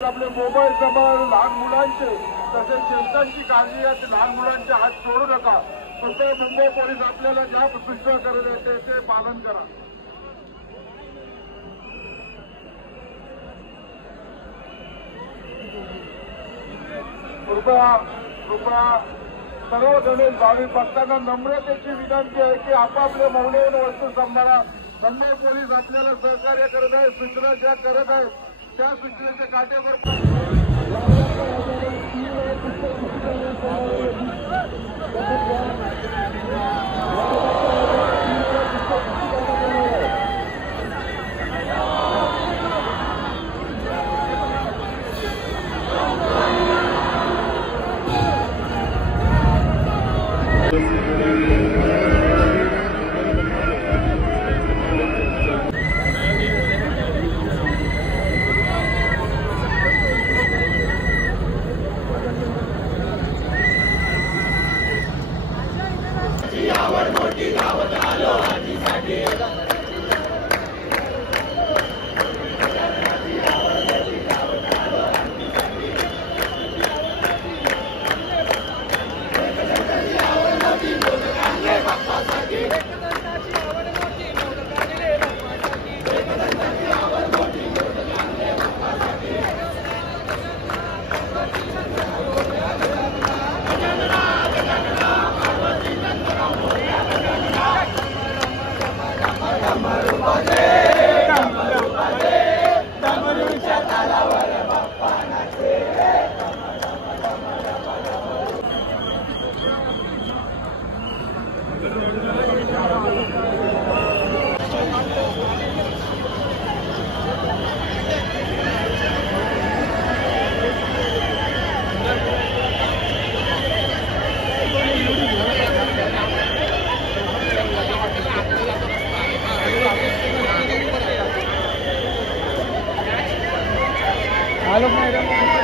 आपले मोबाईल सांभाळ लहान मुलांचे तसेच ज्येष्ठांची काळजी घ्या. लहान मुलांचे हात सोडू नका. फक्त मुंबई पोलीस आपल्याला ज्या सूचना करत येते ते पालन करा. कृपया सर्व गणेश भाविक भक्तांना नम्रतेची विनंती आहे की आपापले मौल्यवान वस्तू सांभाळा. मुंबई पोलीस आपल्याला सहकार्य करत आहे. सूचना ज्या करत आहेत त्या सूचनेचे काटेकोर Halo, madam.